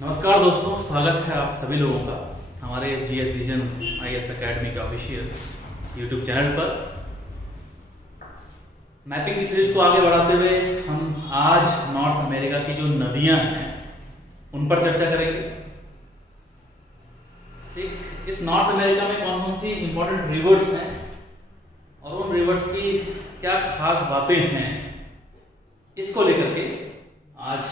नमस्कार दोस्तों, स्वागत है आप सभी लोगों का हमारे जीएस विजन आईएएस एकेडमी के ऑफिशियल यूट्यूब चैनल पर। मैपिंग की सीरीज को आगे बढ़ाते हुए हम आज नॉर्थ अमेरिका की जो नदियां हैं उन पर चर्चा करेंगे। ठीक, इस नॉर्थ अमेरिका में कौन कौन सी इंपॉर्टेंट रिवर्स हैं और उन रिवर्स की क्या खास बातें हैं, इसको लेकर के आज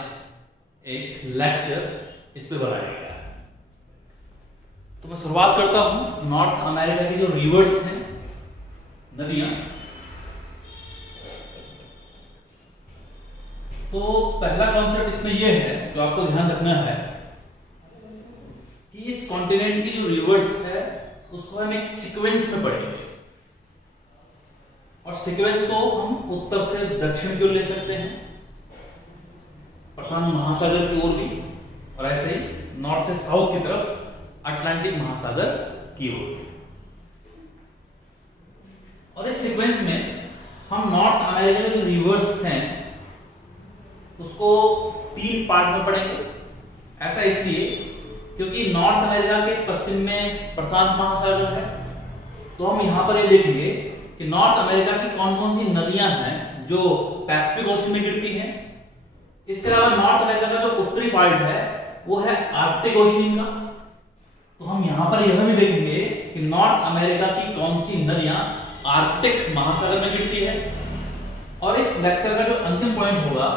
एक लेक्चर इस पे बनाया गया है। तो मैं शुरुआत करता हूं नॉर्थ अमेरिका की जो रिवर्स हैं, नदियां। तो पहला कॉन्सेप्ट इसमें यह है जो आपको ध्यान रखना है कि इस कॉन्टिनेंट की जो रिवर्स है उसको हम एक सीक्वेंस में पढ़ेंगे और सीक्वेंस को हम उत्तर से दक्षिण की ओर ले सकते हैं, प्रशांत महासागर की ओर भी, और ऐसे ही नॉर्थ से साउथ की तरफ अटलांटिक महासागर की ओर। और इस सीक्वेंस में हम नॉर्थ अमेरिका के जो रिवर्स हैं उसको 3 पार्ट में पढ़ेंगे। ऐसा इसलिए क्योंकि नॉर्थ अमेरिका के पश्चिम में प्रशांत महासागर है, तो हम यहां पर ये देखेंगे कि नॉर्थ अमेरिका की कौन कौन सी नदियां हैं जो पैसिफिक ओशन में गिरती हैं। इसके अलावा नॉर्थ अमेरिका का जो उत्तरी पार्ट है वो है आर्कटिक ओशन का, तो हम यहां पर यह भी देखेंगे कि नॉर्थ अमेरिका की कौन सी नदियां आर्कटिक महासागर में गिरती है। और इस लेक्चर का जो अंतिम पॉइंट होगा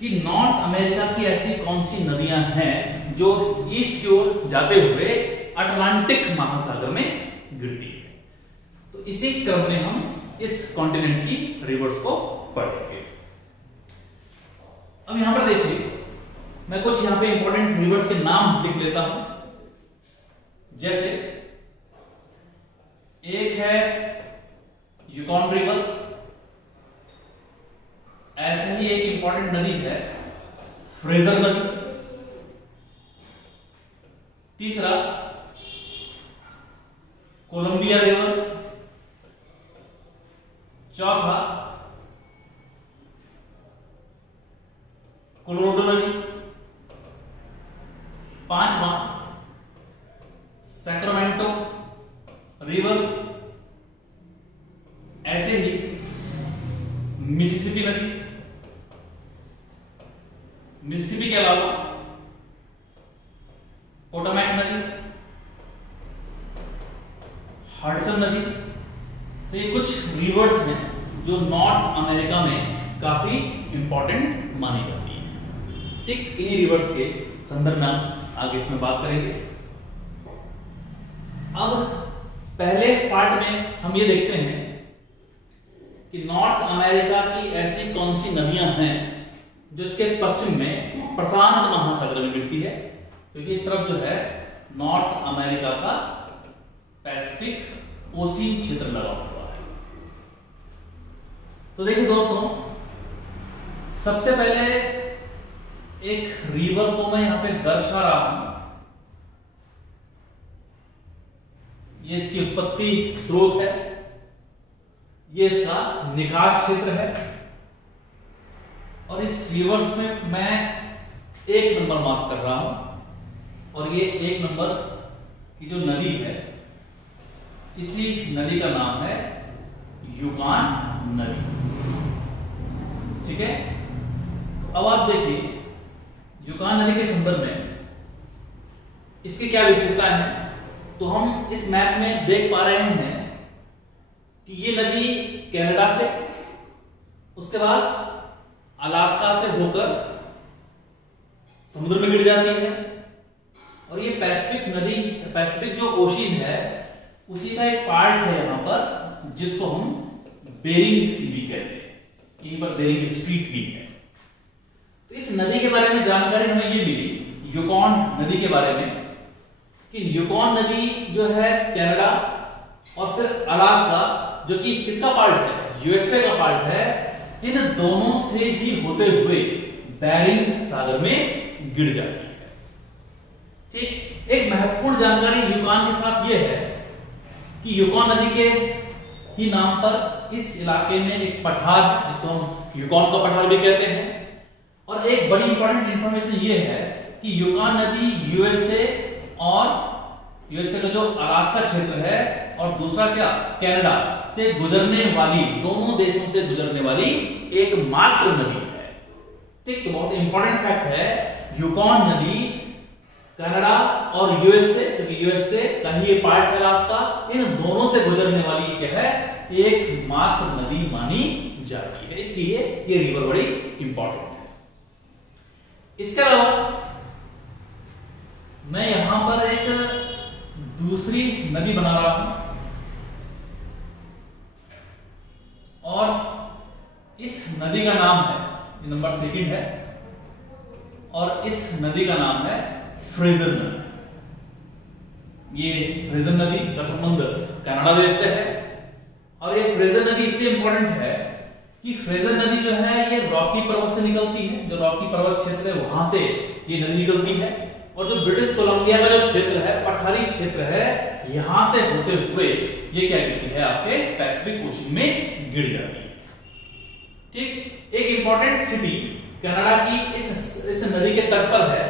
कि नॉर्थ अमेरिका की ऐसी कौन सी नदियां हैं जो ईस्ट की ओर जाते हुए अटलांटिक महासागर में गिरती है। तो इसी क्रम में हम इस कॉन्टिनेंट की रिवर्स को पढ़ेंगे। अब यहां पर देखिए, मैं कुछ यहां पे इंपॉर्टेंट रिवर्स के नाम लिख लेता हूं। जैसे एक है यूकॉन रिवर, ऐसे ही एक इंपॉर्टेंट नदी है फ्रेजर नदी। तीसरा कोलंबिया रिवर। चौथा कोलोराडो नदी। पांचवा सैक्रामेंटो रिवर। ऐसे ही मिसिसिपी नदी। मिसिसिपी के अलावा पोटोमैक नदी, हडसन नदी। तो ये कुछ रिवर्स हैं जो नॉर्थ अमेरिका में काफी इंपॉर्टेंट मानी जाती है। ठीक, इन्हीं रिवर्स के संदर्भ में हम आगे इसमें बात करेंगे। अब पहले पार्ट में हम ये देखते हैं कि नॉर्थ अमेरिका की ऐसी कौन सी नदियां हैं जो इसके पश्चिम में प्रशांत महासागर में गिरती है, क्योंकि इस तरफ जो है नॉर्थ अमेरिका का पैसिफिक ओशियन क्षेत्र लगा हुआ है। तो देखिए दोस्तों, सबसे पहले एक रिवर को मैं यहां पे दर्शा रहा हूं। ये इसकी उत्पत्ति स्रोत है, ये इसका निकास क्षेत्र है, और इस रिवर्स में मैं 1 नंबर मार्क कर रहा हूं। और ये 1 नंबर की जो नदी है, इसी नदी का नाम है यूकॉन नदी। ठीक है, तो अब आप देखिए यूकॉन नदी के संदर्भ में इसकी क्या विशेषता है। तो हम इस मैप में देख पा रहे हैं कि ये नदी कनाडा से, उसके बाद अलास्का से होकर समुद्र में गिर जाती है, और ये पैसिफिक नदी, पैसिफिक जो ओशियन है उसी का एक पार्ट है यहां पर, जिसको हम बेरिंग सी भी कहते हैं। यहीं पर बेरिंग स्ट्रीट भी है। तो इस नदी के बारे में जानकारी हमें ये मिली यूकॉन नदी के बारे में कि यूकॉन नदी जो है कनाडा और फिर अलास्का, जो कि किसका पार्ट है, यूएसए का पार्ट है, इन दोनों से ही होते हुए बेरिंग सागर में गिर जाती है। ठीक, एक महत्वपूर्ण जानकारी यूकॉन के साथ यह है कि यूकॉन नदी के ही नाम पर इस इलाके में एक पठार है जिसको हम यूकॉन का पठार भी कहते हैं। और एक बड़ी इंपॉर्टेंट इंफॉर्मेशन ये है कि युकान नदी यूएसए और यूएसए का जो अलास्का क्षेत्र है और दूसरा क्या कनाडा से गुजरने वाली, दोनों देशों से गुजरने वाली एकमात्र नदी है। ठीक, तो बहुत इंपॉर्टेंट फैक्ट है, यूकॉन नदी कनाडा और यूएसए, क्योंकि यूएसए का ही ये पार्ट है अलास्का, इन दोनों से गुजरने वाली क्या है, एकमात्र नदी मानी जाती है। इसलिए ये रिवर बड़ी इंपॉर्टेंट है। इसके अलावा मैं यहां पर एक दूसरी नदी बना रहा हूं और इस नदी का नाम है, नंबर 2 है, और इस नदी का नाम है फ्रेजर नदी। ये फ्रेजर नदी का संबंध कनाडा देश से है और ये फ्रेजर नदी इसलिए इंपॉर्टेंट है कि फ्रेजर नदी जो है ये रॉकी पर्वत से निकलती है, जो रॉकी पर्वत क्षेत्र है वहां से ये नदी निकलती है, और जो ब्रिटिश कोलंबिया का जो क्षेत्र है, पठारी क्षेत्र है, यहां से होते हुए ये क्या गिरती है, आपके पैसिफिक ओशन में गिर जाती है। ठीक, एक इंपॉर्टेंट सिटी कनाडा की इस नदी के तट पर है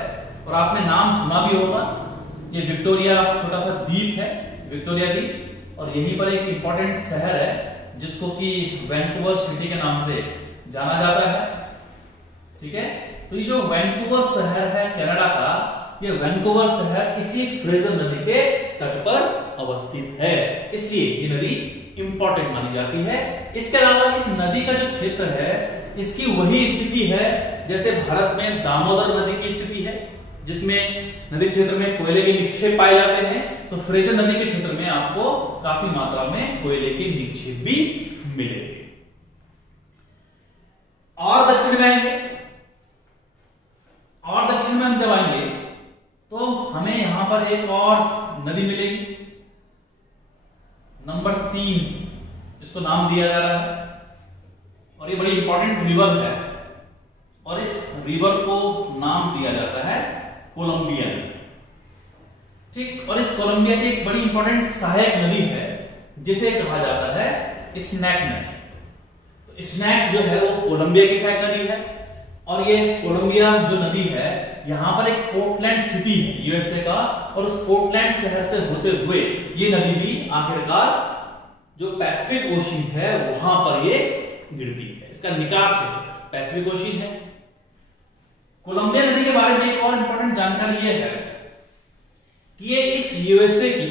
और आपने नाम सुना भी होगा, ये विक्टोरिया छोटा सा द्वीप है, विक्टोरिया द्वीप, और यहीं पर एक इंपॉर्टेंट शहर है जिसको कि वैंकूवर सिटी के नाम से जाना जाता है। ठीक है, तो ये जो वैंकूवर शहर है कनाडा का, ये वैंकूवर शहर इसी फ्रेजर नदी के तट पर अवस्थित है, इसलिए ये नदी इंपॉर्टेंट मानी जाती है। इसके अलावा इस नदी का जो क्षेत्र है, इसकी वही स्थिति है जैसे भारत में दामोदर नदी की स्थिति है, जिसमें नदी क्षेत्र में कोयले के निक्षेप पाए जाते हैं, तो फ्रेजर नदी के क्षेत्र में आपको काफी मात्रा में कोयले के निक्षेप भी मिलेंगे। और दक्षिण में आएंगे, और दक्षिण में हम जब आएंगे तो हमें यहां पर एक और नदी मिलेगी, नंबर 3, इसको नाम दिया जा रहा है, और ये बड़ी इंपॉर्टेंट रिवर है, और इस रिवर को नाम दिया जाता है कोलंबिया नदी। ठीक, और इस कोलंबिया की एक बड़ी इंपॉर्टेंट सहायक नदी है जिसे कहा जाता है स्नैक नदी। तो स्नैक जो है वो कोलंबिया की सहायक नदी है, और ये कोलंबिया जो नदी है, यहां पर एक पोर्टलैंड सिटी है यूएसए का, और उस पोर्टलैंड शहर से होते हुए ये नदी भी आखिरकार जो पैसिफिक ओशन है वहां पर ये गिरती है, इसका निकास पैसिफिक ओशन है। कोलंबिया नदी के बारे में एक और इंपॉर्टेंट जानकारी यह है कि ये इस यूएसए की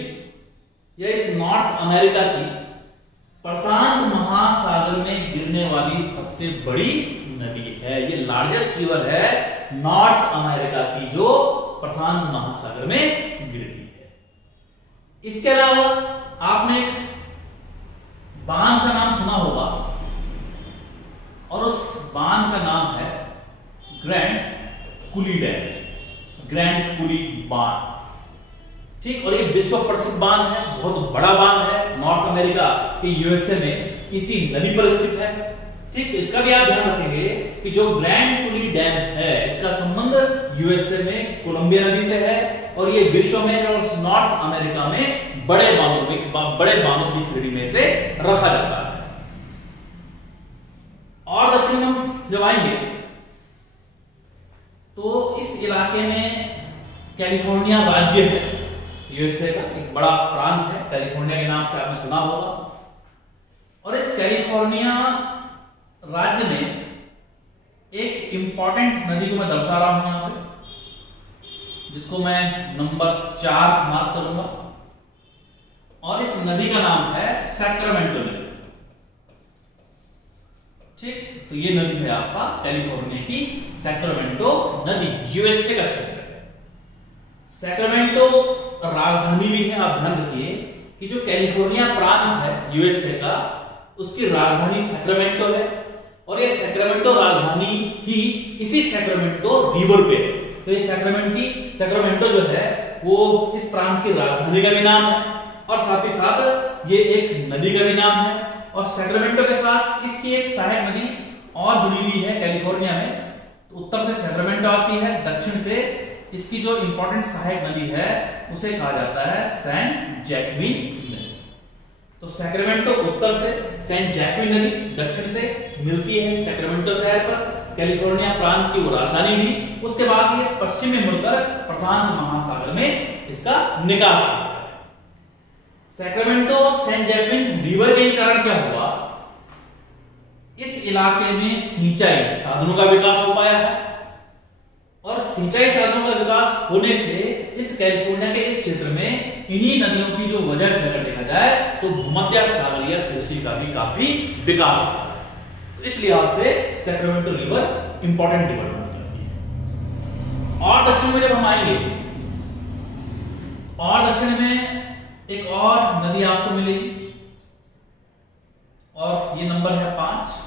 या इस नॉर्थ अमेरिका की प्रशांत महासागर में गिरने वाली सबसे बड़ी नदी है। ये लार्जेस्ट रिवर है नॉर्थ अमेरिका की जो प्रशांत महासागर में गिरती है। इसके अलावा आपने एक बांध का नाम सुना होगा, और उस बांध का नाम है ग्रैंड कुली डैम, ग्रैंड कुली बांध। ठीक, और ये विश्व प्रसिद्ध बांध है, बहुत बड़ा बांध है, नॉर्थ अमेरिका के यूएसए में इसी नदी पर स्थित है। ठीक, तो इसका भी आप ध्यान रखेंगे कि जो ग्रैंड कुली डैम है, इसका संबंध यूएसए में कोलंबिया नदी से है, और ये विश्व में और नॉर्थ अमेरिका में बड़े बांधों की श्रेणी में से रखा जाता है। और दक्षिण में हम जब आएंगे तो इस इलाके में कैलिफोर्निया राज्य है, यूएसए का एक बड़ा प्रांत है, कैलिफोर्निया के नाम से आपने सुना होगा। और इस कैलिफोर्निया राज्य में एक इंपॉर्टेंट नदी को मैं दर्शा रहा हूं यहां पे, जिसको मैं नंबर 4 मार्क करूंगा, और इस नदी का नाम है सैक्रामेंटो नदी। ठीक, तो ये नदी है आपका कैलिफोर्निया की सैक्रामेंटो नदी, यूएसए का क्षेत्र है। सैक्रामेंटो राजधानी भी है, आप ध्यान रखिए कि जो कैलिफोर्निया प्रांत है यूएसए का, उसकी राजधानी सैक्रामेंटो है, और ये सैक्रामेंटो राजधानी ही इसी सैक्रामेंटो रिवर पे है। तो ये सैक्रामेंटो जो है वो इस प्रांत की राजधानी का भी नाम है, और साथ ही साथ ये एक नदी का भी नाम है, और सैक्रामेंटो के साथ इसकी एक सहायक नदी और जुड़ी हुई है कैलिफोर्निया में। तो उत्तर से सैक्रामेंटो आती है, दक्षिण से इसकी जो इंपॉर्टेंट सहायक नदी है उसे कहा जाता है सेंट जैकविन नदी। तो सैक्रामेंटो उत्तर से, सेंट जैकविन नदी दक्षिण से मिलती है सैक्रामेंटो शहर पर, कैलिफोर्निया प्रांत की वो राजधानी हुई। उसके बाद ये पश्चिम में मुड़कर प्रशांत महासागर में इसका निकास है। सैक्रामेंटो सेंट जैकविन रिवर के कारण क्या हुआ, इस इलाके में सिंचाई साधनों का विकास हो पाया है, और सिंचाई साधनों का विकास होने से इस कैलिफोर्निया के इस क्षेत्र में इन्हीं नदियों की जो वजह से अगर देखा जाए तो भूमध्य सागरीय कृषि का भी काफी विकास हुआ है। तो इस लिहाज से सैक्रामेंटो रिवर इंपॉर्टेंट रिवर बन जाती है। और दक्षिण में जब हम आएंगे, और दक्षिण में एक और नदी आपको मिलेगी, और ये नंबर है 5,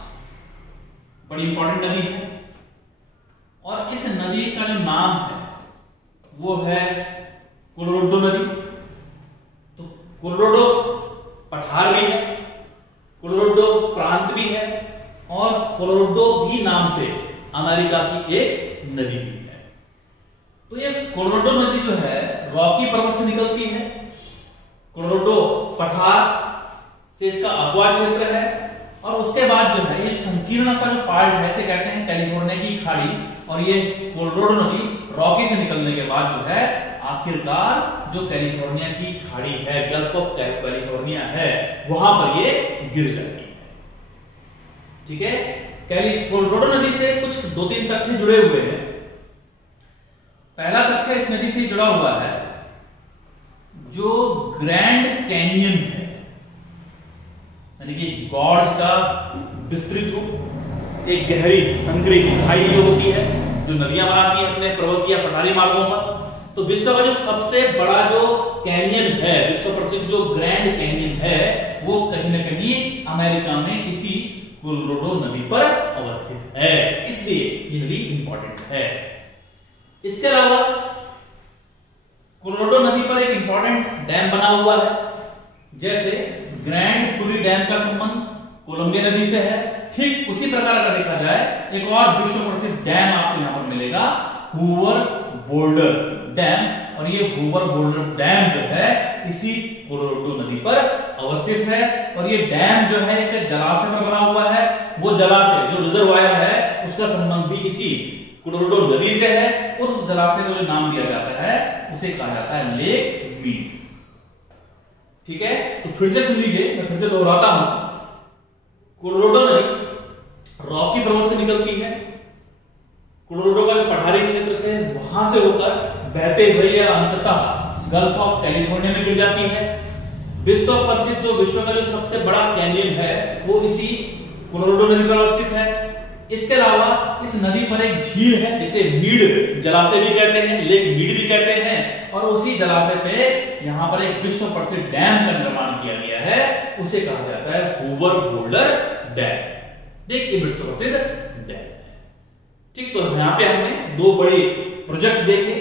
बड़ी इंपॉर्टेंट नदी है। और इस नदी का जो नाम है वो है कोलोराडो नदी। तो कोलोराडो पठार भी है, कोलोराडो प्रांत भी है, और कोलोराडो भी नाम से अमेरिका की एक नदी भी है। तो ये कोलोराडो नदी जो है रॉकी पर्वत से निकलती है। कोलोराडो पठार से इसका अगवा क्षेत्र है, और उसके बाद जो है ये संकीर्ण सा जो पार्ट है, इसे कहते हैं कैलिफोर्निया की खाड़ी, और ये कोलोराडो नदी रॉकी से निकलने के बाद जो है आखिरकार जो कैलिफोर्निया की खाड़ी है, गल्फ ऑफ कैलिफोर्निया है, वहां पर ये गिर जाती है। ठीक है, कोलोराडो नदी से कुछ 2-3 तथ्य जुड़े हुए हैं। पहला तथ्य इस नदी से जुड़ा हुआ है, जो ग्रैंड कैनियन है, यानी कि गॉर्ज का विस्तृत रूप, एक गहरी संकरी खाई जो होती है, जो नदियां बनाती है अपने पर्वतीय पठारी मार्गों पर। तो विश्व का जो सबसे बड़ा जो कैनियन है, विश्व प्रसिद्ध जो ग्रैंड कैनियन है, वो कहीं ना कहीं अमेरिका में इसी कोलोराडो नदी पर अवस्थित है, इसलिए ये नदी इंपॉर्टेंट है। इसके अलावा कोलोराडो नदी पर एक इंपॉर्टेंट डैम बना हुआ है, जैसे ग्रैंड कुरी डैम का संबंध कोलंबिया नदी से है। ठीक उसी प्रकार अगर देखा जाए, एक और विश्व प्रसिद्ध डैम आपको यहां पर मिलेगा, हूवर बोल्डर डैम, और ये हूवर बोल्डर डैम जो है इसी कोलोराडो नदी पर अवस्थित है। और ये डैम जो है एक जलाशय में बना हुआ है, वो जलाशय जो रिजर्वायर है उसका संबंध भी इसी कोलोराडो नदी से है। उस जलाशय को जो नाम दिया जाता है उसे कहा जाता है लेक मीड। ठीक है, तो फिर से सुन लीजिए, मैं फिर से दोहराता हूं। कोलोराडो नदी रॉकी पर्वत से निकलती है, कोलोराडो का जो पठारी क्षेत्र से वहां से होकर बहते हुए यह अंततः गल्फ ऑफ कैलिफोर्निया में गिर जाती है। विश्व प्रसिद्ध जो विश्व का जो सबसे बड़ा कैनियन है वो इसी कोलोराडो नदी पर अवस्थित है। इसके अलावा इस नदी पर एक झील है जिसे मीड जलाशय भी कहते हैं, लेक मीड भी कहते हैं, और उसी जलाशय पे यहाँ पर एक विश्व प्रसिद्ध डैम का निर्माण किया गया है, उसे कहा जाता है हूवर बोल्डर डैम। देखिए विश्व प्रसिद्ध डैम। ठीक, तो यहाँ पे हमने 2 बड़े प्रोजेक्ट देखे,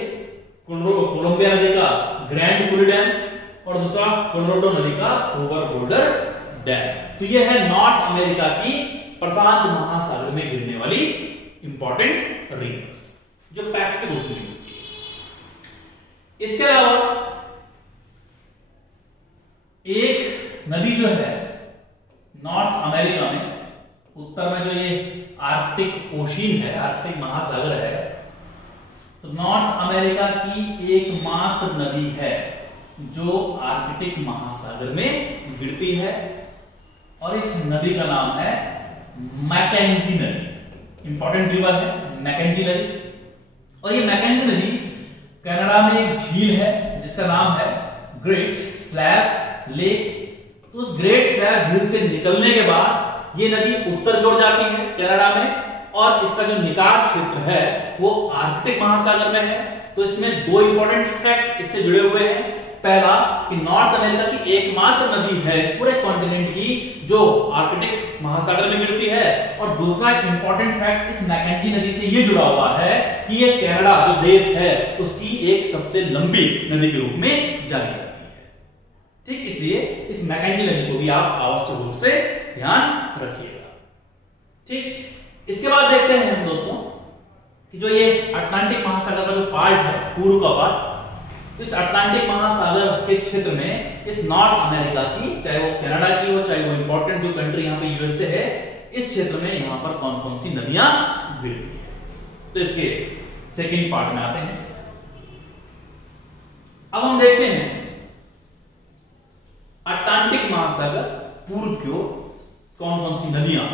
कोलंबिया नदी का ग्रैंड कुरी डैम और दूसरा कोलोराडो नदी का हूवर बोल्डर डैम। तो यह है नॉर्थ अमेरिका की प्रशांत महासागर में गिरने वाली इंपॉर्टेंट रिवर्स, जो पैसिफिक ओशन में होती है। इसके अलावा एक नदी जो है नॉर्थ अमेरिका में, उत्तर में जो ये आर्कटिक ओशियन है, आर्कटिक महासागर है, तो नॉर्थ अमेरिका की एकमात्र नदी है जो आर्कटिक महासागर में गिरती है, और इस नदी का नाम है मैकेंजी नदी। इंपॉर्टेंट रिवर है मैकेंजी नदी। और ये मैकेंजी नदी कनाडा में एक झील है जिसका नाम है ग्रेट स्लैब लेक। तो उस ग्रेट स्लैब झील से निकलने के बाद ये नदी उत्तर की ओर जाती है कनाडा में, और इसका जो निकास क्षेत्र है वो आर्कटिक महासागर में है। तो इसमें 2 इंपॉर्टेंट फैक्ट इससे जुड़े हुए हैं। पहला कि नॉर्थ अमेरिका की एकमात्र नदी है इस पूरे कॉन्टिनेंट की जो आर्कटिक महासागर में गिरती है, और दूसरा इंपॉर्टेंट फैक्ट इस मैकेंजी नदी से ये जुड़ा हुआ है कि ये कनाडा जो देश है उसकी एक सबसे लंबी नदी के रूप में जानी जाती है। ठीक, इसलिए इस मैकेंजी नदी को भी आप आवश्यक रूप से ध्यान रखिएगा। ठीक, इसके बाद देखते हैं हम दोस्तों कि जो ये अटलांटिक महासागर का जो पार्ट है, पूर्व का पार्ट, तो इस अटलांटिक महासागर के क्षेत्र में इस नॉर्थ अमेरिका की, चाहे वो कनाडा की हो, चाहे वो इंपॉर्टेंट जो कंट्री यहाँ पे यूएसए है, इस क्षेत्र में यहां पर कौन कौन सी नदियां गिरती है। तो इसके सेकंड पार्ट में आते हैं। अब हम देखते हैं अटलांटिक महासागर पूर्व की ओर कौन कौन सी नदियां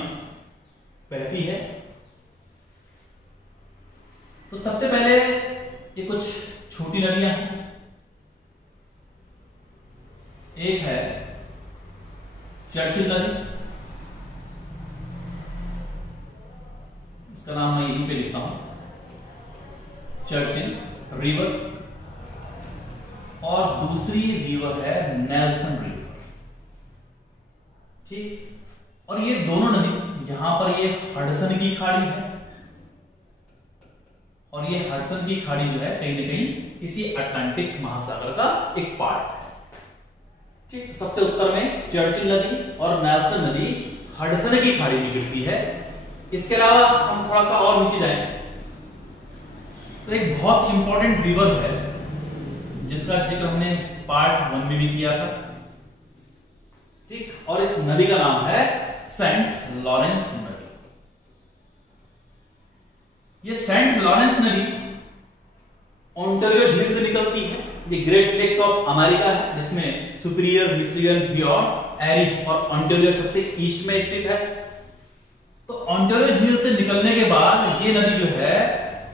बहती है। तो सबसे पहले ये कुछ छोटी नदियां हैं। एक है चर्चिल नदी, इसका नाम मैं यहीं पे लिखता हूं, चर्चिल रिवर। और दूसरी रिवर है नेल्सन रिवर। ठीक, और ये दोनों नदी, यहां पर ये हडसन की खाड़ी है और ये हडसन की खाड़ी जो है कहीं ना कहीं इसी अटलांटिक महासागर का एक पार्ट है। ठीक, सबसे उत्तर में चर्चिल नदी और नेल्सन नदी हडसन की खाड़ी में गिरती है। इसके अलावा हम थोड़ा सा और नीचे जाएं तो एक बहुत इंपॉर्टेंट रिवर है जिसका जिक्र हमने पार्ट 1 में भी किया था। ठीक, और इस नदी का नाम है सेंट लॉरेंस नदी। ये सेंट लॉरेंस नदी ओंटारियो झील से निकलती है। ये ग्रेट लेक्स ऑफ अमेरिका है जिसमें सुपीरियर, मिशिगन, फियोर्ड, एरी और ओंटारियो सबसे ईस्ट में स्थित है। तो ओंटारियो झील से निकलने के बाद ये नदी जो है,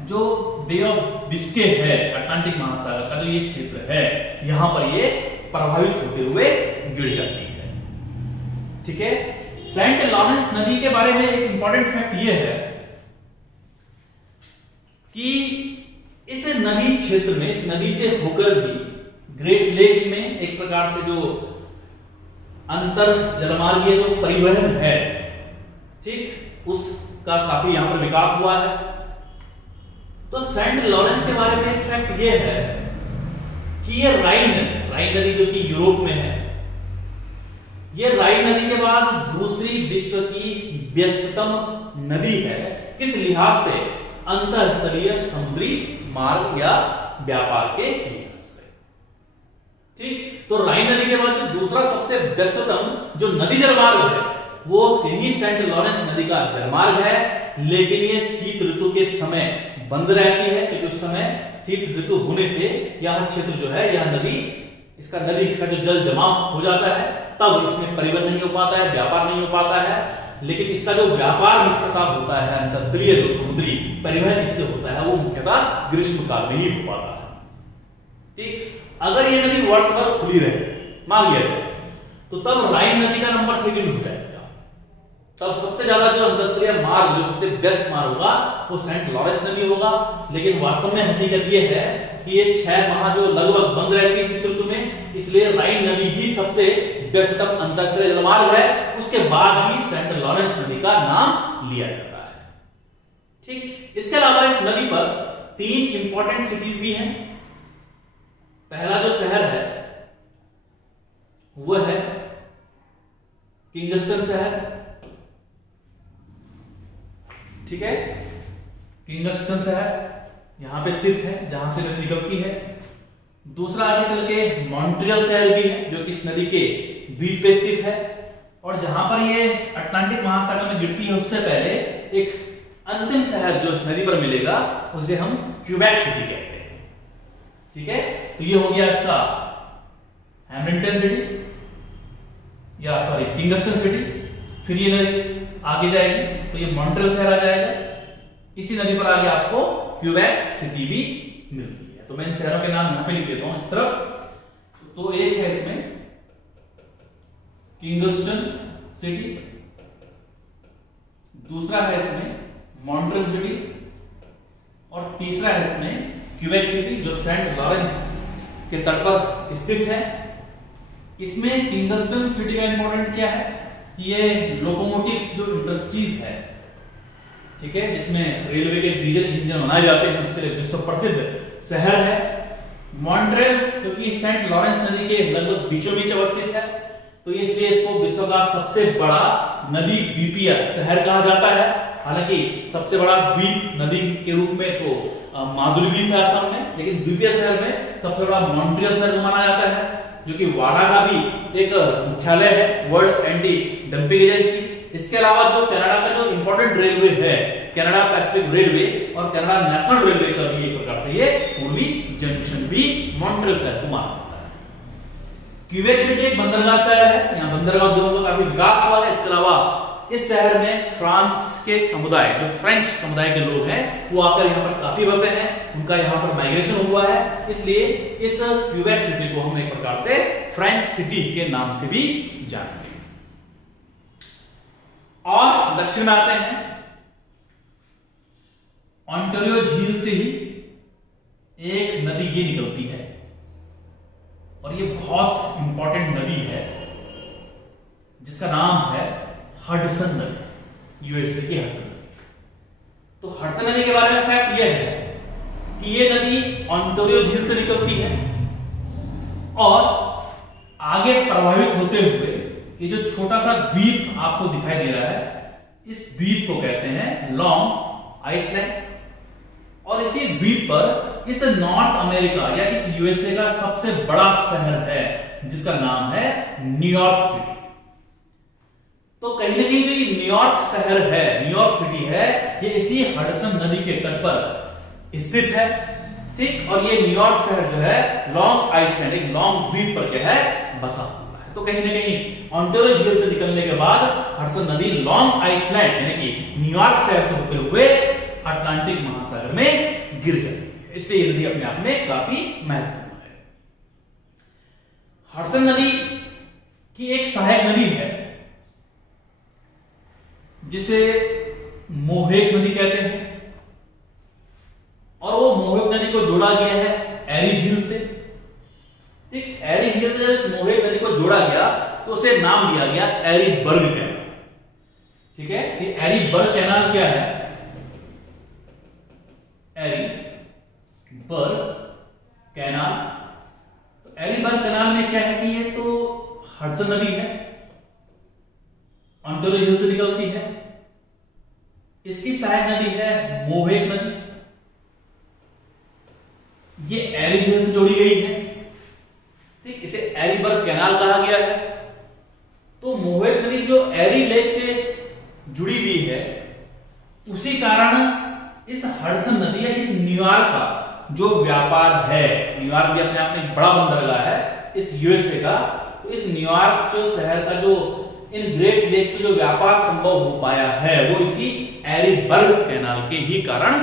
जो बे ऑफ बिस्के है, अटलांटिक महासागर का जो ये क्षेत्र है, यहां पर ये प्रभावित होते हुए गिर जाती है। ठीक है, सेंट लॉरेंस नदी के बारे में एक इंपॉर्टेंट फैक्ट ये है कि इस नदी क्षेत्र में, इस नदी से होकर भी ग्रेट लेक्स में एक प्रकार से जो अंतर जलमार्गीय जो परिवहन है, ठीक, उसका काफी यहां पर विकास हुआ है। तो सेंट लॉरेंस के बारे में एक फैक्ट ये है कि ये राइन नदी जो कि यूरोप में है, ये राइन नदी के बाद दूसरी विश्व की व्यस्ततम नदी है। किस लिहाज से? अंतरस्थलीय समुद्री मार्ग या व्यापार के लिहाज से। ठीक, तो राइन नदी के बाद जो दूसरा सबसे व्यस्ततम जो नदी जलमार्ग है वो यही सेंट लॉरेंस नदी का जलमार्ग है। लेकिन ये शीत ऋतु के समय बंद रहती है क्योंकि उस समय शीत ऋतु होने से यह क्षेत्र जो है, यह नदी, इसका नदी का जो जल जमा हो जाता है, तब इसमें परिवहन नहीं हो पाता है, व्यापार नहीं हो पाता है। लेकिन इसका जो व्यापार मुख्यतः होता है, अंतरस्थलीय जो समुद्री परिवहन इससे होता है, वो मुख्यतः ग्रीष्म काल में ही हो पाता है। ठीक, अगर ये नदी वर्ष भर खुली रहे, मान लिया जाए, तो तब राइन नदी का नंबर सेकंड हो जाएगा। तब सबसे ज्यादा जो अंतरस्थलीय मार्ग, जो सबसे बेस्ट मार्ग होगा, वो सेंट लॉरेंस नदी होगा। लेकिन वास्तव में हकीकत ये है कि ये 6 माह जो लगभग बंद रहती है शीत ऋतु में, इसलिए राइन नदी ही सबसे व्यस्ततम अंतरस्थलीय जलमार्ग है। उसके बाद ही सेंट लॉरेंस नदी का नाम लिया जाता है। ठीक, इसके अलावा इस नदी पर 3 इंपॉर्टेंट सिटीज भी हैं। पहला जो शहर है वो है किंगस्टन शहर। ठीक है, किंगस्टन शहर यहां पे स्थित है जहां से नदी निकलती है। दूसरा आगे चल के मॉन्ट्रियल शहर भी है जो कि इस नदी के बीच पे स्थित है। और जहां पर ये अटलांटिक महासागर में गिरती है उससे पहले एक अंतिम शहर जो इस नदी पर मिलेगा उसे हम क्यूबेक सिटी कहते हैं। ठीक है, तो ये हो गया इसका हैमिल्टन सिटी या सॉरी किंगस्टन सिटी। फिर ये नदी आगे जाएगी तो ये मॉन्ट्रियल शहर आ जाएगा। इसी नदी पर आगे आपको क्यूबेक सिटी भी मिलती है। तो मैं इन शहरों के नाम यहां पे लिख देता हूं इस तरफ। तो एक है इसमें किंगस्टन सिटी, दूसरा है इसमें मॉन्ट्रियल सिटी और तीसरा है इसमें क्यूबेक सिटी जो सेंट लॉरेंस के तट पर स्थित है। इसमें किंगस्टन सिटी का इंपॉर्टेंट क्या है कि ये लोकोमोटिव्स जो इंडस्ट्रीज है, ठीक है, जिसमें रेलवे के डीजल इंजन बनाए जाते हैं, उसके लिए विश्व प्रसिद्ध शहर है। मॉन्ट्रियल क्योंकि सेंट लॉरेंस नदी के लगभग बीचों बीच अवस्थित है, तो इसलिए इसको विश्व का सबसे बड़ा नदी द्वीपीय शहर कहा जाता है। हालांकि सबसे बड़ा द्वीप नदी के रूप में तो माधुरी द्वीप है असम में, लेकिन द्वीपीय शहर में सबसे बड़ा मॉन्ट्रियल शहर माना जाता है, जो कि वाडा का भी एक मुख्यालय है, वर्ल्ड एंटी डंपिंग एजेंसी, इसके अलावा जो कनाडा का जो इंपॉर्टेंट रेलवे है, कनाडा पैसिफिक रेलवे और कनाडा नेशनल रेलवे का भी एक प्रकार से ये पूर्वी जंक्शन भी मॉन्ट्रियल शहर को माना जाता है। क्यूबेक सिटी एक बंदरगाह शहर है, यहाँ बंदरगाह उद्योग का काफी विकास हुआ है। इसके अलावा इस शहर में फ्रांस के समुदाय, जो फ्रेंच समुदाय के लोग हैं, वो आकर यहाँ पर काफी बसे हैं, उनका यहाँ पर माइग्रेशन हुआ है, इसलिए इस क्यूबेक सिटी को हम एक प्रकार से फ्रेंच सिटी के नाम से भी जानते हैं। और दक्षिण में आते हैं, ओंटारियो झील से ही एक नदी ये निकलती है और ये बहुत इंपॉर्टेंट नदी है जिसका नाम है हडसन नदी, यूएसए की हडसन नदी। तो हडसन नदी के बारे में फैक्ट यह है कि ये नदी ओंटारियो झील से निकलती है और आगे प्रवाहित होते हुए ये जो छोटा सा द्वीप आपको दिखाई दे रहा है, इस द्वीप को कहते हैं लॉन्ग आइसलैंड। और इसी द्वीप पर इस नॉर्थ अमेरिका या इस यूएसए का सबसे बड़ा शहर है जिसका नाम है न्यूयॉर्क सिटी। तो कहीं ना कहीं जो ये न्यूयॉर्क शहर है, न्यूयॉर्क सिटी है, ये इसी हडसन नदी के तट पर स्थित है, ठीक। और ये न्यूयॉर्क शहर जो है लॉन्ग आइसलैंड, एक लॉन्ग द्वीप पर क्या है, बसा हुआ है। तो कहीं ना कहीं ओंटारियो झील से निकलने के बाद हडसन नदी लॉन्ग आइसलैंड यानी कि न्यूयॉर्क शहर से होते हुए अटलांटिक महासागर में गिर जाती है, इसलिए ये नदी अपने आप में काफी महत्वपूर्ण है। हडसन नदी की एक सहायक नदी है जिसे मोहेक नदी कहते हैं, और वो मोहेक नदी को जोड़ा गया है एरी झील से, ठीक। एरी झील से जब इस मोहेक नदी को जोड़ा गया तो उसे नाम दिया गया एरीबर्ग कैनाल, ठीक है। कि एरीबर्ग कैनाल क्या है, एरीबर्ग कैनाल, तो एरीबर्ग कैनाल में क्या है कि ये तो हडसन नदी है, ओंटारियो झील से निकलती है, इसकी सहायक नदी है मोहेक नदी, ये एरी झील से जोड़ी गई है, ठीक। इसे एरीबर्ग कैनाल कहा गया है। तो मोहेक नदी जो एरी लेक से जुड़ी हुई है, उसी कारण इस हडसन नदी या इस न्यूयॉर्क का जो व्यापार है, न्यूयॉर्क भी अपने आप में बड़ा बंदरगाह है इस यूएसए का, तो इस न्यूयॉर्क जो शहर का जो इन ग्रेट लेक से जो व्यापार संभव हो पाया है वो इसी एरीबर्ग कैनाल के ही कारण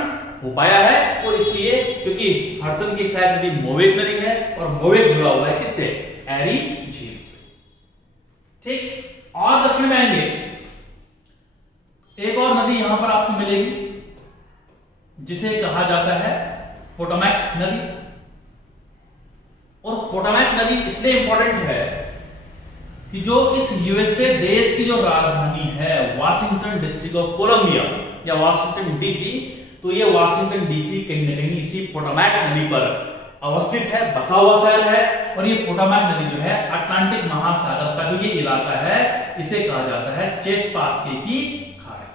हो पाया है। और इसलिए क्योंकि हडसन की सहायक नदी मोवेक नदी है और मोवेक जुड़ा हुआ है किससे, एरी झील से, ठीक। और दक्षिण में आएंगे, एक और नदी यहां पर आपको मिलेगी जिसे कहा जाता है पोटोमैक नदी। और पोटोमैक नदी इसलिए इंपॉर्टेंट है कि जो इस यूएसए देश की जो राजधानी है वाशिंगटन डिस्ट्रिक्ट ऑफ कोलंबिया या वाशिंगटन डीसी, तो ये वाशिंगटन डीसी कहीं ना कहीं इसी पोटोमैक नदी पर अवस्थित है, बसा हुआ शहर है। और ये पोटोमैक नदी जो है अटलांटिक महासागर का जो ये इलाका है इसे कहा जाता है चेसपासके की खाड़ी।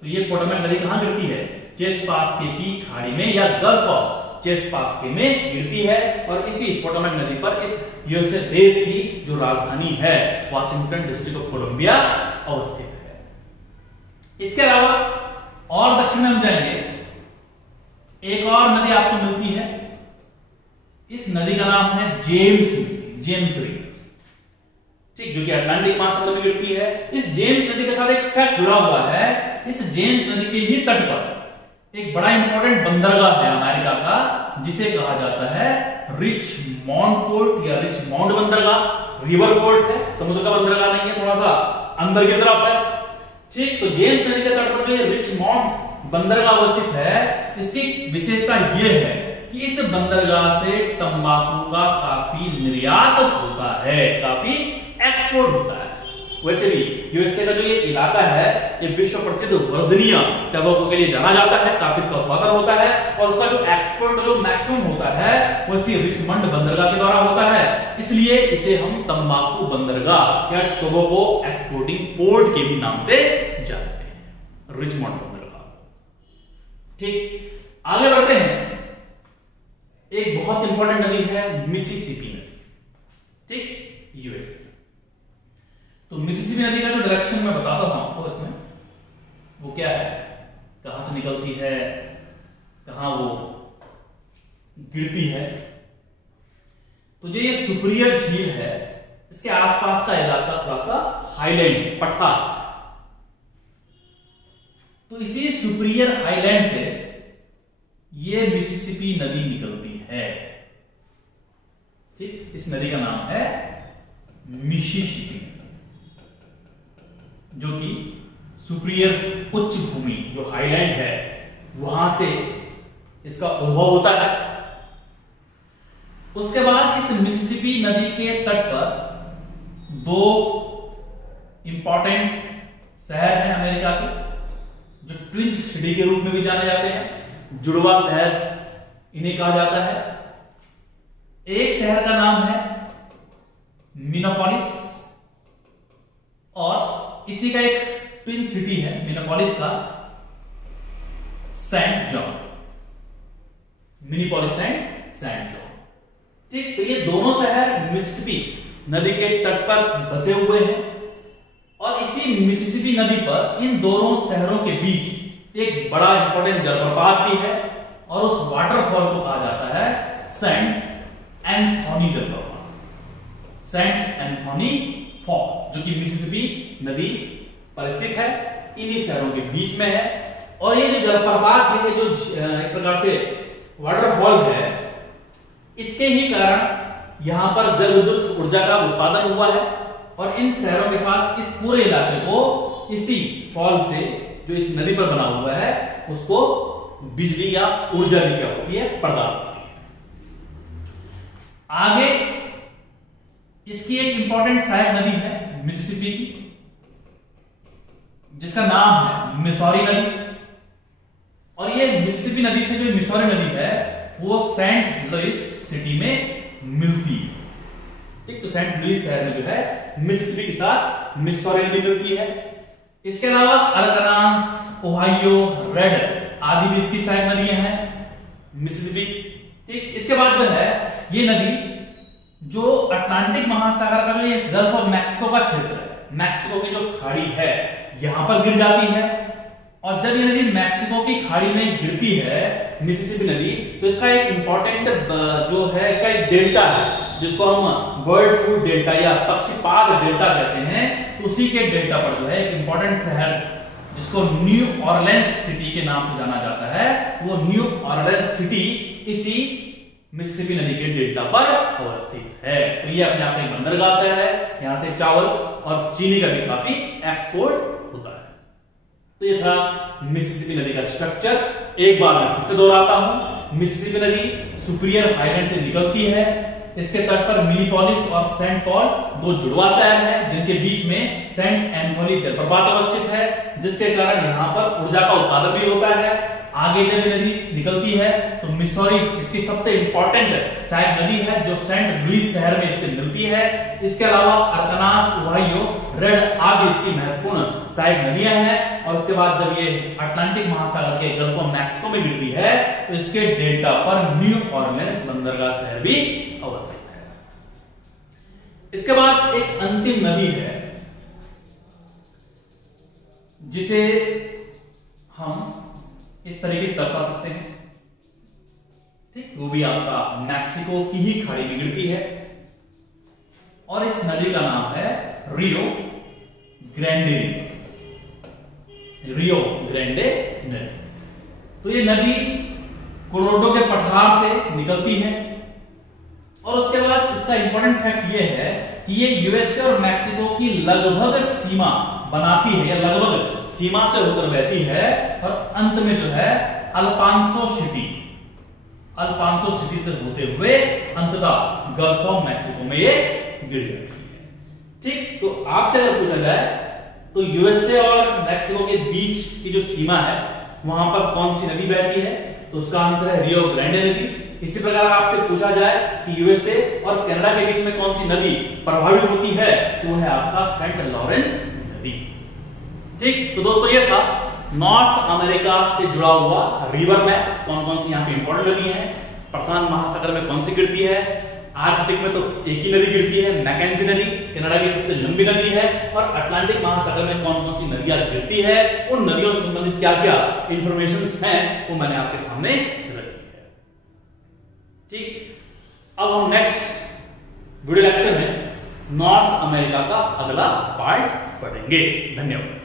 तो ये पोटोमैक नदी कहां गिरती है, चेसपासके की खाड़ी में या गल्फ ऑफ चेसपासके में गिरती है। और इसी पोटोमैक नदी पर इस यूएसए देश की जो राजधानी है वाशिंगटन डिस्ट्रिक्ट ऑफ कोलंबिया अवस्थित है। इसके अलावा और दक्षिण में हम जाएंगे, एक और नदी आपको मिलती है, इस नदी का नाम है जेम्स रिवर, ठीक, जो कि अटलांटिक महासागर में गिरती है। इस जेम्स नदी के साथ एक फैक्ट जुड़ा हुआ है, इस जेम्स नदी के ही तट पर एक बड़ा इंपॉर्टेंट बंदरगाह है अमेरिका का जिसे कहा जाता है रिचमॉन्ड पोर्ट या रिचमॉन्ड बंदरगाह। रिवर पोर्ट है, समुद्र का बंदरगाह नहीं है, थोड़ा सा अंदर की तरफ है, ठीक। तो जेम्स नदी के तट पर जो ये रिचमॉन्ड बंदरगाह अवस्थित है, इसकी विशेषता यह है कि इस बंदरगाह से तंबाकू का काफी निर्यात होता है, काफी एक्सपोर्ट होता है। वैसे भी यूएसए का जो ये इलाका है ये विश्व प्रसिद्ध वर्जीनिया टबैको के लिए जाना जाता है, काफी इसका उत्पादन होता है और उसका जो एक्सपोर्ट जो मैक्सिमम होता है वो इसी रिचमंड बंदरगाह के द्वारा होता है। इसलिए इसे हम तंबाकू बंदरगाह या टोबैको एक्सपोर्टिंग पोर्ट के भी नाम से जानते हैं, रिचमंड बंदरगाह, ठीक। आगे बढ़ते हैं, एक बहुत इंपॉर्टेंट नदी है मिसिसिपी नदी, ठीक, यूएसए। तो मिसिसिपी नदी का जो डायरेक्शन मैं बताता हूं, आपको इसमें, वो क्या है, कहां से निकलती है, कहां वो गिरती है। तो जो ये सुपीरियर झील है, इसके आसपास का इलाका थोड़ा सा हाईलैंड, पठार। तो इसी सुपीरियर हाईलैंड से ये मिसिसिपी नदी निकलती है। ठीक, इस नदी का नाम है मिसिसिपी, जो कि सुपीरियर उच्च भूमि, जो हाईलैंड है, वहां से इसका उद्भव होता है। उसके बाद इस मिसिसिपी नदी के तट पर दो इंपॉर्टेंट शहर हैं अमेरिका के, जो ट्विंस सिटी के रूप में भी जाने जाते हैं, जुड़वा शहर इन्हें कहा जाता है। एक शहर का नाम है मिनोपोलिस, और इसी का एक ट्विन सिटी है मिनोपोलिस का, Saint John. Minneapolis and Saint John. ठीक, तो ये दोनों शहर मिसिसिपी नदी के तट पर बसे हुए हैं, और इसी मिसिसिपी नदी पर इन दोनों शहरों के बीच एक बड़ा इंपॉर्टेंट जलप्रपात भी है, और उस वाटरफॉल को कहा जाता है सेंट एंथोनी जलप्रपात, सेंट एंथोनी फॉल, जो कि मिसिसिपी नदी पर स्थित है, इन्हीं शहरों के बीच में है। और ये जो जलप्रपात है, ये जो एक प्रकार से वाटरफॉल है, इसके ही कारण यहां पर जल विद्युत ऊर्जा का उत्पादन हुआ है, और इन शहरों के साथ इस पूरे इलाके को इसी फॉल से, जो इस नदी पर बना हुआ है, उसको बिजली या ऊर्जा भी क्या होती है, प्रदान होती है। आगे इसकी एक इंपॉर्टेंट सहायक नदी है मिसिसिपी की, जिसका नाम है मिसौरी नदी। और ये मिसिसिपी नदी से जो मिसौरी नदी है, वो सेंट लुइस सिटी में मिलती है। ठीक, तो सेंट लुइस शहर में जो है मिसिसिपी के साथ मिसौरी नदी मिलती है। इसके अलावा अरकानसास, ओहायो, रेड आदि भी इसकी सहायक नदियां हैं मिसिसिपी। ठीक, इसके बाद जो है ये नदी जो अटलांटिक महासागर का जो ये गल्फ ऑफ मैक्सिको का क्षेत्र है, मैक्सिको की जो खाड़ी है, यहां पर गिर जाती है। और जब ये नदी मैक्सिको की खाड़ी में गिरती है, मिसिसिपी नदी, तो इसका एक इंपॉर्टेंट जो है, इसका एक डेल्टा है, जिसको हम बर्ड फ्लू डेल्टा या पक्षीपाद डेल्टा कहते हैं। तो उसी के डेल्टा पर जो है एक इंपॉर्टेंट शहर, जिसको न्यू ऑरलेंस सिटी के नाम से जाना जाता है, वो न्यू ऑरलेंस सिटी इसी मिसिसिपी नदी के डेल्टा पर अवस्थित है। तो ये अपने आप में बंदरगाह शहर है, यहां से चावल और चीनी का भी काफी एक्सपोर्ट होता है। तो ये था मिसिसिपी नदी का स्ट्रक्चर। एक बार मैं फिर से दोहराता हूं, मिसिसिपी नदी सुपीरियर हाईलैंड से निकलती है। इसके तट पर मिनिपोलिस और सेंट पॉल दो जुड़वा शहर हैं, जिनके बीच में सेंट एंथोनी जलप्रपात अवस्थित है, जिसके कारण यहां पर ऊर्जा का उत्पादन भी होता है। आगे जब ये नदी निकलती है तो मिसौरी इसकी सबसे इंपॉर्टेंट सहायक नदी है, जो सेंट लुइस शहर में इससे मिलती है। इसके अलावा अरकानसास, ओहायो, रेड आदि इसकी महत्वपूर्ण सहायक नदियां हैं। और उसके बाद जब ये अटलांटिक महासागर के गल्फ ऑफ मैक्सिको में गिरती है, तो इसके डेल्टा पर न्यू ऑरलेंस बंदरगाह शहर भी अवस्थित है। इसके बाद एक अंतिम नदी है, जिसे हम इस तरीके से दर्शा सकते हैं। ठीक, वो भी आपका मैक्सिको की ही खाड़ी में गिरती है, और इस नदी का नाम है रियो ग्रैंडे। रियो ग्रैंडे नदी। तो ये नदी कोलोराडो के पठार से निकलती है, और उसके बाद इसका इंपॉर्टेंट फैक्ट ये है कि ये यूएसए और मैक्सिको की लगभग सीमा बनाती है, या लगभग सीमा से होकर बहती है, और अंत में जो है अल्फांसो सिटी से होते हुए अंततः गल्फ ऑफ मैक्सिको में ये गिर जाती है। ठीक, तो आपसे अगर पूछा जाए तो यूएसए और मैक्सिको के बीच की जो सीमा है, वहां पर कौन सी नदी बहती है, तो उसका आंसर है रियो ग्रैंडे नदी। इसी प्रकार आपसे पूछा जाए कि यूएसए और कनाडा के बीच में कौन सी नदी प्रभावित होती है, तो वो है आपका सेंट लॉरेंस नदी। ठीक, तो दोस्तों ये था नॉर्थ अमेरिका से जुड़ा हुआ रिवर मैप, कौन कौन सी यहाँ पे इंपॉर्टेंट नदी है, प्रशांत महासागर में कौन सी गिरती है, आर्कटिक में तो एक ही नदी गिरती है, मैकेंजी नदी, कनाडा की सबसे लंबी नदी है। और अटलांटिक महासागर में कौन कौन सी नदियां गिरती है, उन नदियों से संबंधित क्या क्या इंफॉर्मेशन है वो मैंने आपके सामने रखी है। ठीक, अब हम नेक्स्ट वीडियो लेक्चर में नॉर्थ अमेरिका का अगला पार्ट पढ़ेंगे। धन्यवाद।